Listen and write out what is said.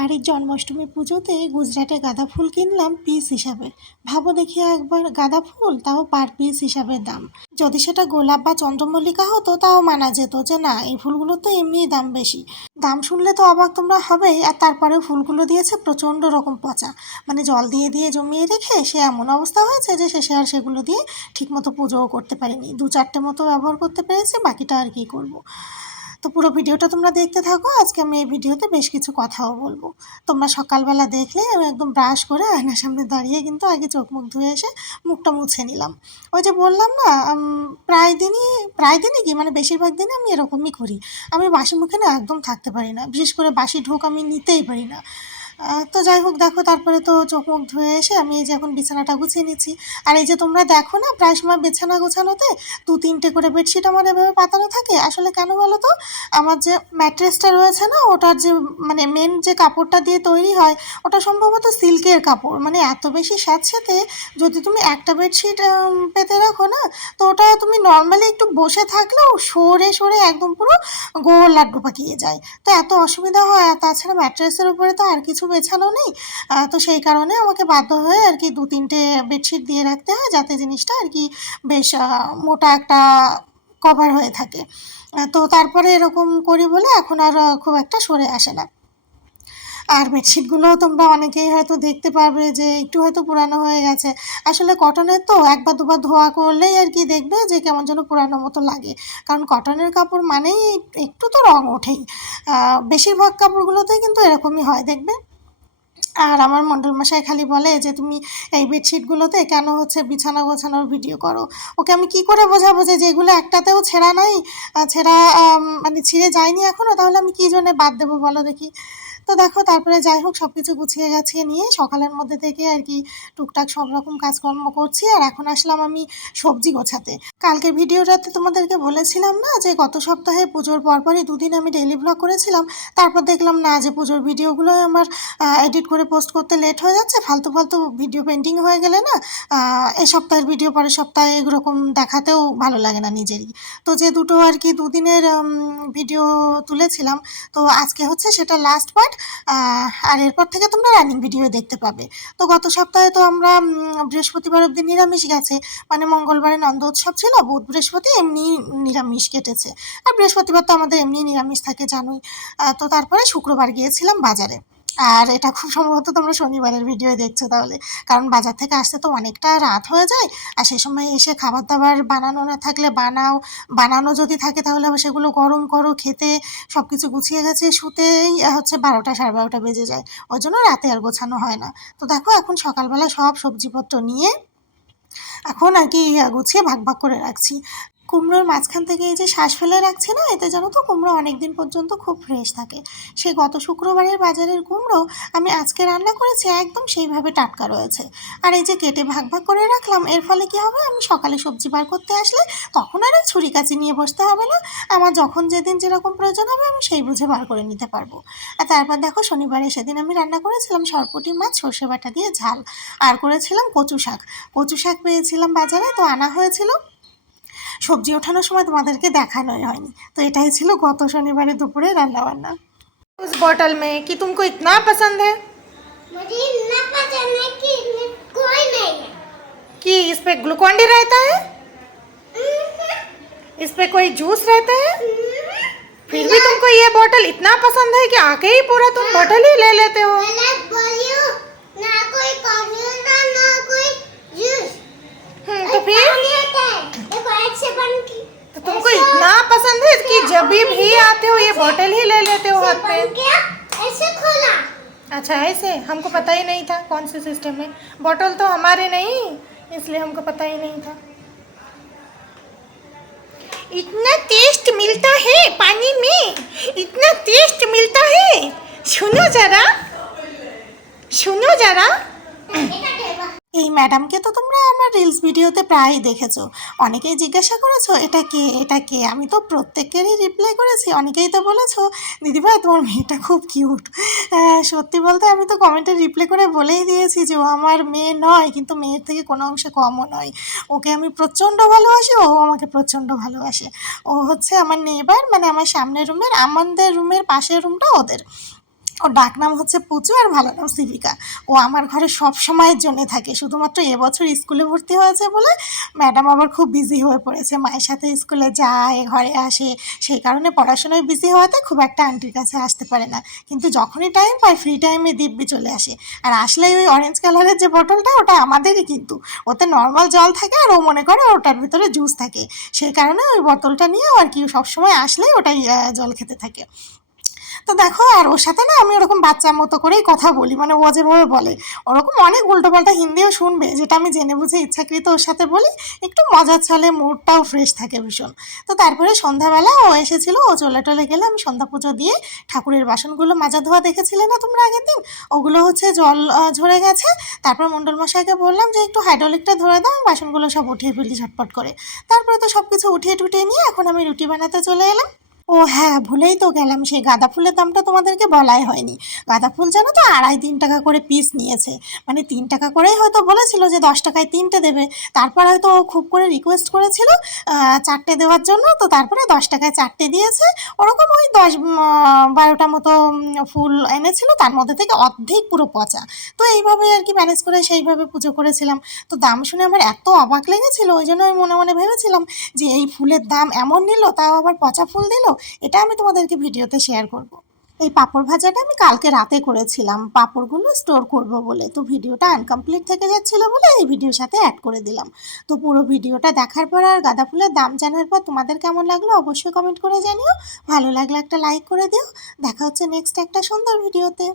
বাড়ির জন্মাষ্টমী পুজোতে গুজরাটে গাঁদা ফুল কিনলাম পিস হিসাবে। ভাবো দেখি একবার, গাঁদা ফুল তাও পার পিস হিসাবে দাম। যদি সেটা গোলাপ বা চন্দ্রমল্লিকা হতো তাও মানা যেত, যে না এই ফুলগুলো তো এমনিই দাম বেশি। দাম শুনলে তো অবাক তোমরা হবেই। আর তারপরে ফুলগুলো দিয়েছে প্রচণ্ড রকম পচা, মানে জল দিয়ে দিয়ে জমিয়ে রেখে সে এমন অবস্থা হয়েছে যে শেষে আর সেগুলো দিয়ে ঠিকমতো পুজোও করতে পারিনি। 2-4টে মতো ব্যবহার করতে পেরেছি, বাকিটা আর কি করব। তো পুরো ভিডিওটা তোমরা দেখতে থাকো। আজকে আমি এই ভিডিওতে বেশ কিছু কথাও বলবো। তোমরা সকালবেলা দেখলে আমি একদম ব্রাশ করে আয়নার সামনে দাঁড়িয়ে কিন্তু আগে চোখ মুখ ধুয়ে এসে মুখটা মুছে নিলাম। ওই যে বললাম না, প্রায় দিনই কি মানে বেশিরভাগ দিনে আমি এরকমই করি। আমি বাসি মুখে না একদম থাকতে পারি না, বিশেষ করে বাসি ঢোক আমি নিতেই পারি না। তো যাই হোক, দেখো তারপরে তো চোখ মুখ ধুয়ে এসে আমি এই যে এখন বিছানাটা গুছিয়ে নিচ্ছি। আর এই যে তোমরা দেখো না, প্রায় সময় বিছানা গোছানোতে 2-3টে করে বেডশিট আমার এভাবে পাতানো থাকে। আসলে কেন বলো তো, আমার যে ম্যাট্রেসটা রয়েছে না, ওটার যে মানে মেন যে কাপড়টা দিয়ে তৈরি হয়, ওটা সম্ভবত সিল্কের কাপড়। মানে এত বেশি স্যাঁতস্যাঁতে, যদি তুমি একটা বেডশিট পেতে রাখো না, তো ওটা তুমি নর্মালি একটু বসে থাকলেও সরে সরে একদম পুরো গোল লাড্ডু পাকিয়ে যায়। তো এত অসুবিধা হয়। আর তাছাড়া ম্যাট্রেসের উপরে তো আর কিছু বেছানো নেই। তো সেই কারণে আমাকে বাধ্য হয়ে আর কি 2-3টে বেডশিট দিয়ে রাখতে হয়, যাতে জিনিসটা আর কি বেশ মোটা একটা কভার হয়ে থাকে। তো তারপরে এরকম করি বলে এখন আর খুব একটা সরে আসে না। আর বেডশিটগুলোও তোমরা অনেকেই হয়তো দেখতে পারবে যে একটু হয়তো পুরানো হয়ে গেছে। আসলে কটনের তো একবার দুবার ধোয়া করলেই আর কি দেখবে যে কেমন যেন পুরানো মতো লাগে। কারণ কটনের কাপড় মানেই একটু তো রং ওঠেই। বেশিরভাগ কাপড়গুলোতেই কিন্তু এরকমই হয় দেখবে। আর আমার মণ্ডলমশাই খালি বলে যে তুমি এই বেডশিটগুলোতে কেন হচ্ছে বিছানা গোছানোর ভিডিও করো। ওকে আমি কি করে বোঝাবো যে যেগুলো একটাতেও ছেঁড়া নাই, ছেঁড়া মানে ছিঁড়ে যায়নি এখনও, তাহলে আমি কী জন্যে বাদ দেবো বলো দেখি। তো দেখো তারপরে যাই হোক, সব কিছু গুছিয়ে গাছিয়ে নিয়ে সকালের মধ্যে থেকে আর কি টুকটাক সব রকম কাজকর্ম করছি। আর এখন আসলাম আমি সবজি গোছাতে। কালকের ভিডিওটাতে তোমাদেরকে বলেছিলাম না যে গত সপ্তাহে পুজোর পরপরই 2 দিন আমি ডেইলি ব্লগ করেছিলাম। তারপর দেখলাম না, যে পুজোর ভিডিওগুলোই আমার এডিট করে পোস্ট করতে লেট হয়ে যাচ্ছে, ফালতু ফালতু ভিডিও পেন্ডিং হয়ে গেলে না এই সপ্তাহের ভিডিও পরের সপ্তাহে এরকম দেখাতেও ভালো লাগে না নিজেরই। তো যে দুটো আর কি 2 দিনের ভিডিও তুলেছিলাম, তো আজকে হচ্ছে সেটা লাস্ট পার্ট। আর এরপর থেকে তোমরা রানিং ভিডিও দেখতে পাবে। তো গত সপ্তাহে তো আমরা বৃহস্পতিবার অবধি নিরামিষ গেছে, মানে মঙ্গলবারে নন্দ উৎসব ছিল, বুধ বৃহস্পতি এমনি নিরামিষ কেটেছে। আর বৃহস্পতিবার তো আমাদের এমনি নিরামিষ থাকে জানোই। তো তারপরে শুক্রবার গিয়েছিলাম বাজারে। আর এটা খুব সম্ভবত তোমরা শনিবারের ভিডিও দেখছো তাহলে, কারণ বাজার থেকে আসতে তো অনেকটা রাত হয়ে যায়। আর সে সময় এসে খাবার দাবার বানানো না থাকলে বানানো যদি থাকে তাহলে আবার সেগুলো গরম করো খেতে, সব কিছু গুছিয়ে গেছে শুতেই হচ্ছে 12টা 12:30 বেজে যায়। ওই জন্য রাতে আর গোছানো হয় না। তো দেখো এখন সকালবেলা সব সবজিপত্র নিয়ে এখন আর কি গুছিয়ে ভাগ ভাগ করে রাখছি। কুমড়োর মাঝখান থেকে এই যে শ্বাস ফেলে রাখছি না, এতে জানো তো কুমড়ো অনেক দিন পর্যন্ত খুব ফ্রেশ থাকে। সেই গত শুক্রবারের বাজারের কুমড়ো আমি আজকে রান্না করেছি, একদম সেইভাবে টাটকা রয়েছে। আর এই যে কেটে ভাগ ভাগ করে রাখলাম, এর ফলে কি হবে, আমি সকালে সবজি বার করতে আসলে তখন আর ছুরি কাঁচি নিয়ে বসতে হবে না। আমার যখন যেদিন যেরকম প্রয়োজন হবে আমি সেই বুঝে বার করে নিতে পারবো। আর তারপর দেখো শনিবারে সেদিন আমি রান্না করেছিলাম সরপুঁটি মাছ সর্ষে বাটা দিয়ে ঝাল। আর করেছিলাম কচু শাক। কচু শাক পেয়েছিলাম বাজারে, তো আনা হয়েছিল। সবজি ওঠানোর সময় তোমাদেরকে দেখানোই হয়নি। তো এটাই ছিল গত শনিবারে দুপুরে রান্নাবান্না। उस बॉटल में कि तुमको इतना पसंद है मुझे इतना पसंद है कि इसमें कोई नहीं है। कि इस पे ग्लूकॉन डी रहता है, इस पे कोई जूस रहता है, फिर भी तुमको ये बॉटल इतना पसंद है कि आके ही पूरा तुम बॉटल ही ले लेते हो। गलत बोलियो, ना कोई कॉर्नर ना कोई जूस। तो फिर पानी होता है, देखो ऐसे बन के तो तुमको इतना पसंद है कि जब भी आते हो ये बॉटल ही ले लेते हो हाथ पे। बन गया, ऐसे खोला। अच्छा ऐसे, हमको पता ही नहीं था कौन से सिस्टम में। बॉटल तो हमारे नहीं, इसलिए हमको पता ही नहीं था। इतना टेस्ट मिलता है पानी में, इतना टेस्ट मिलता है। सुनो जरा, सुनो जरा। এই ম্যাডামকে তো তোমরা আমার রিলস ভিডিওতে প্রায়ই দেখেছো। অনেকেই জিজ্ঞাসা করেছো এটা কে, এটা কে। আমি তো প্রত্যেকেরই রিপ্লাই করেছি। অনেকেই তো বলেছো দিদিভাই তোমার মেয়েটা খুব কিউট। সত্যি বলতে আমি তো কমেন্টে রিপ্লাই করে বলেই দিয়েছি যে ও আমার মেয়ে নয়, কিন্তু মেয়ের থেকে কোনো অংশে কমও নয়। ওকে আমি প্রচণ্ড ভালোবাসি, ও আমাকে প্রচণ্ড ভালোবাসে। ও হচ্ছে আমার নেইবার, মানে আমার সামনের রুমের, আমাদের রুমের পাশের রুমটা ওদের। ওর ডাক নাম হচ্ছে পুচু আর ভালো নাম সিভিকা। ও আমার ঘরে সব সময়ের জন্য থাকে, শুধুমাত্র এবছর স্কুলে ভর্তি হয়েছে বলে ম্যাডাম আবার খুব বিজি হয়ে পড়েছে, মায়ের সাথে স্কুলে যায় ঘরে আসে, সেই কারণে পড়াশোনায় বিজি হওয়াতে খুব একটা আন্টির কাছে আসতে পারে না। কিন্তু যখনই টাইম পায় ফ্রি টাইমে দিব্যি চলে আসে। আর আসলেই ওই অরেঞ্জ কালারের যে বোতলটা ওটা আমাদেরই, কিন্তু ওতে নর্মাল জল থাকে আর ও মনে করে ওটার ভিতরে জুস থাকে, সেই কারণে ওই বোতলটা নিয়ে আর কি সবসময় আসলেই ওটাই জল খেতে থাকে। তো দেখো, আর ওর সাথে না আমি ওরকম বাচ্চার মতো করেই কথা বলি, মানে ও যেভাবে বলে ওরকম অনেক উল্টোপাল্টা হিন্দিও শুনবে, যেটা আমি জেনে বুঝে ইচ্ছাকৃত ওর সাথে বলি, একটু মজার ছলে মুডটাও ফ্রেশ থাকে ভীষণ। তো তারপরে সন্ধ্যাবেলা ও এসেছিলো, ও চলে টলে গেলে আমি সন্ধ্যা পুজো দিয়ে ঠাকুরের বাসনগুলো মাজা ধোয়া দেখেছিলে না তোমরা আগের দিন, ওগুলো হচ্ছে জল ঝরে গেছে। তারপর মণ্ডল মশাইকে বললাম যে একটু হাইড্রোলিকটা ধরে দাও, আমি বাসনগুলো সব উঠিয়ে ফেলি ঝটপট করে। তারপরে তো সব কিছু উঠিয়ে টুটিয়ে নিয়ে এখন আমি রুটি বানাতে চলে এলাম। ও হ্যাঁ, ভুলেই তো গেলাম, সেই গাঁদা ফুলের দামটা তোমাদেরকে বলাই হয়নি। গাঁদা ফুল জানো তো 2.5-3 টাকা করে পিস নিয়েছে, মানে 3 টাকা করেই হয়তো বলেছিল যে 10 টাকায় 3টে দেবে। তারপর হয়তো ও খুব করে রিকোয়েস্ট করেছিল 4টে দেওয়ার জন্য, তো তারপরে 10 টাকায় 4টে দিয়েছে। ওরকম ওই 10-12টা মতো ফুল এনেছিল, তার মধ্যে থেকে অর্ধেক পুরো পচা। তো এইভাবে আর কি ম্যানেজ করে সেইভাবে পুজো করেছিলাম। তো দাম শুনে আমার এত অবাক লেগেছিল, ওই জন্য আমি মনে মনে ভেবেছিলাম যে এই ফুলের দাম এমন নিল, তাও আবার পচা ফুল দিল, এটা আমি তোমাদেরকে ভিডিওতে শেয়ার করব। এই পাঁপড় ভাজাটা আমি কালকে রাতে করেছিলাম পাঁপড়গুলো স্টোর করব বলে, তো ভিডিওটা আনকমপ্লিট থেকে যাচ্ছিলো বলে এই ভিডিওর সাথে অ্যাড করে দিলাম। তো পুরো ভিডিওটা দেখার পর আর গাঁদা ফুলের দাম জানার পর তোমাদের কেমন লাগলো অবশ্যই কমেন্ট করে জানিও, ভালো লাগলে একটা লাইক করে দিও। দেখা হচ্ছে নেক্সট একটা সুন্দর ভিডিওতে।